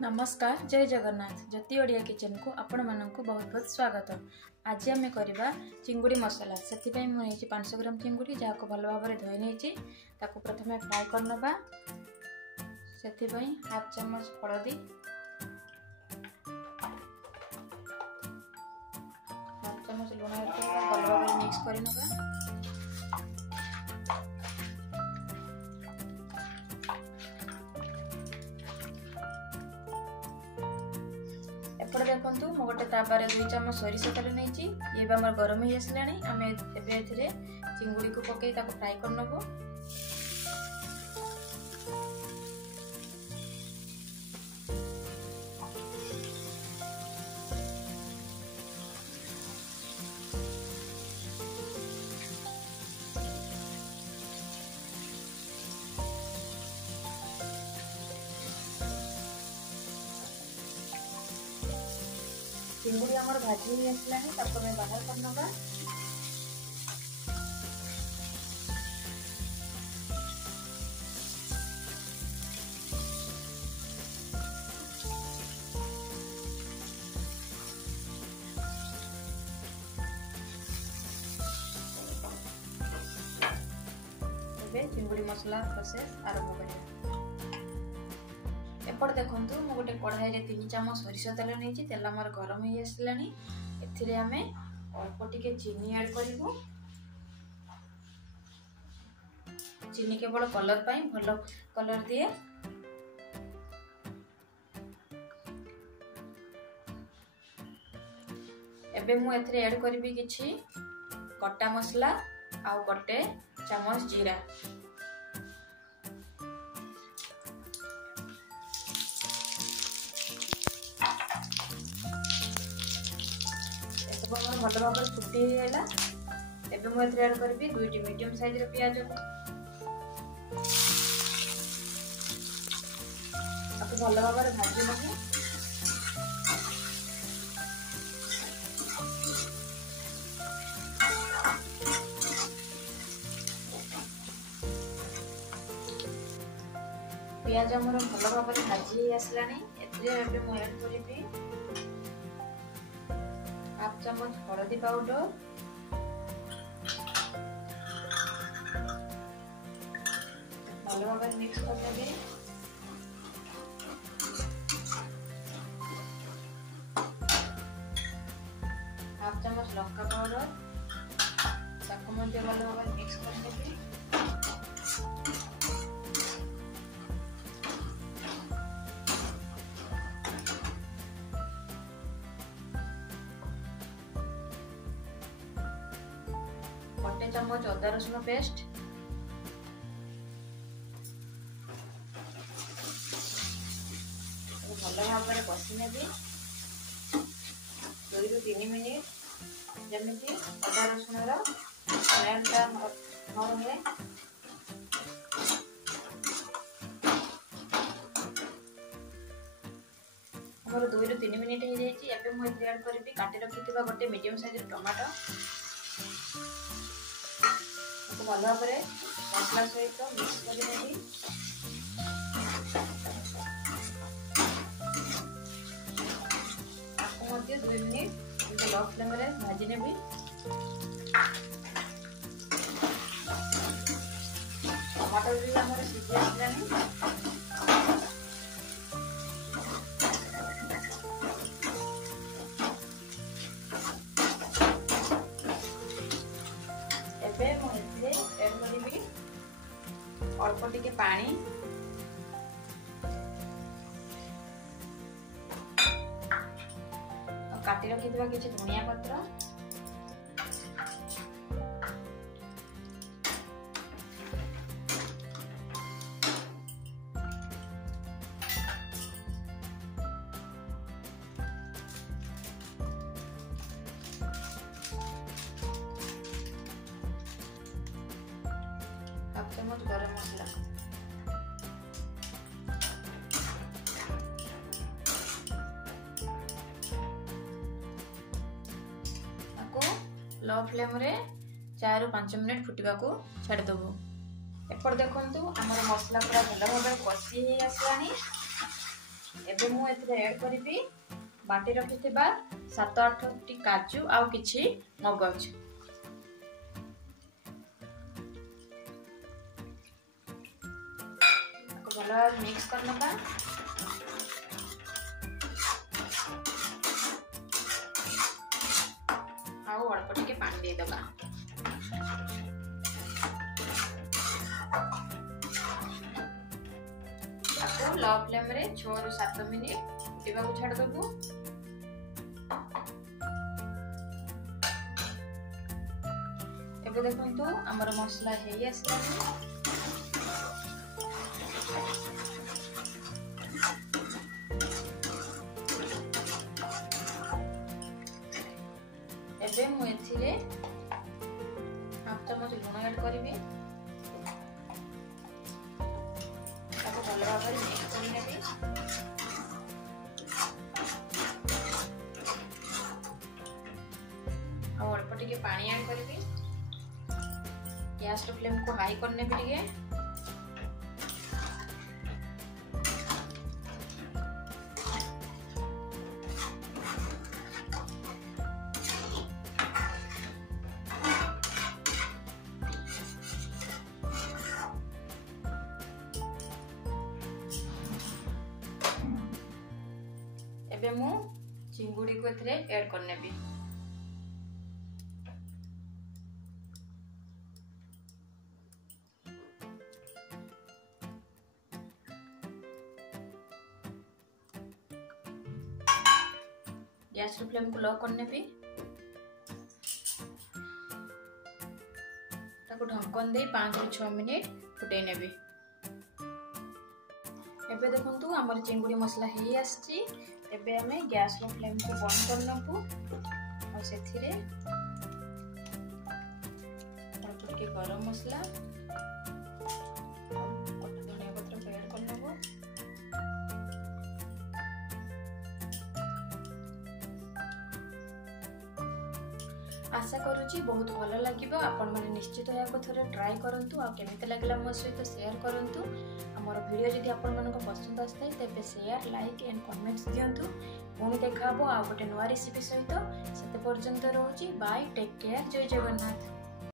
नमस्कार, जय जगन्नाथ। ज्योति ओडिया किचन को आपण मानक बहुत बहुत स्वागत। आज आम करवा चिंगुड़ी मसला। से मुझे 500 ग्राम चिंगुड़ी जहाँ को भल भाव धोई नहीं प्रथम फ्राए करनबा। से हाफ चम्मच हलदी, हाफ चम्मच लुण भल भाव मिक्स करनबा। एपटे देखु मु गोटे ताबारे 2 चम्मच सोरिष तेल नहीं ये भी आम गरम हो आसला। आम ए चिंगुड़ी को पकई फ्राए कर नबू। चिंगुड़ी आमर भाजी हो आसला बाहर करनबा। चिंगुड़ी मसला प्रोसेस आरंभ करिया। एपट देखु मु गोटे कढ़ाई रे 3 चम्मच सोरिष तेल नहीं तेल आमर गरम हो आसला। एथिरे आमे अल्प टिके चीनी ऐड करिवु। चीनी केवल कलर पाई भलो कलर दिए। एबे मु एथिरे ऐड करबी किछि कटा मसला आ गोटे चम्मच जीरा। भल भाव फुटी है। एबे मु एथरे ऐड करबी 2टी मीडियम साइज रे प्याज को आपको भल भाव भाजी नबू। प्याज हमर भल भाव भाजी आसला। एथरे एबे मु ऐड करबी हाफ चम्मच हलदी पाउडर, भल भाव मिक्स करदेबी। हाफ चम्मच लंका पाउडर भल भाव मिक्स करदेबी। गोटे चम्मच अदा रसुण पेस्ट, भल भाव कषि ने 2 ରୁ 3 मिनिट जमी अदा रसुण स्मेलटा न रहे। मोर 2 ରୁ 3 मिनिट हो जाए। मुझे ऐड करी काटी रखी गोटे मीडियम साइज टमाटो भल भाव मसला सहित मिक्स करदेबी। आपको 2 मिनिट लो फ्लेम रे भाजी नेबी। टमाटो भी हमर सिझी आसलानी। अल्प टिके पानी काटी रखी किसी धनिया पत्र, हाफ चम्मच गरम मसला, लो फ्लेम रे 4 ରୁ 5 मिनिट फुटवा को छाड़देबू। एपट देखु आमर मसला पूरा भल भाव कषि आसलानी। एबे मु एथिरे ऐड करिबी बाटी रखिथिबा 7-8टी काजू आउ किछि मगज। भलो मिक्स करनबा। आउ अल्प टिके पानी दे दबा। लो फ्लेम रे 6 ରୁ 7 मिनिट फुटिबा को छाड़ दबु। एबे देखंतु हमर मसला हेई आसला। एबे मु एथिरे हाफ चमच लूण ऐड करिबी। भलो भाव मिक्स कर नेबी। अल्प टिके पानी ऐड करिबी। गैस फ्लेम को हाई कर नेबी टिके। एबे मु चिंगुड़ी को एथरे ऐड कर नेबी। गैस फ्लेम को लो कर नेबी। ताको ढक्कन दे 5 ରୁ 6 मिनिट फुटै नेबी। एबे देखंतु हमर चिंगुड़ी मसला हेई आछि। एबे हमें गैस रो फ्लेम को बंद कर नबु और सेथिरे अल्प टिके गरम मसला और धनिया पत्र को ऐड कर नबु। आशा करूची बहुत भलो लागिबो। आपण माने निश्चित याको थोरे ट्राई करंतु आ केमिते लागला मो सहित शेयर करंतु। हमर वीडियो जदि आपण मानको पसंद आस्ते तेबे शेयर लाइक एंड कमेंट्स दियंतु। पुणी देखाबो आ गोटे नवा रेसिपी सहित। सेते पर्यंत रहूची बाय टेक केयर। जय जगन्नाथ।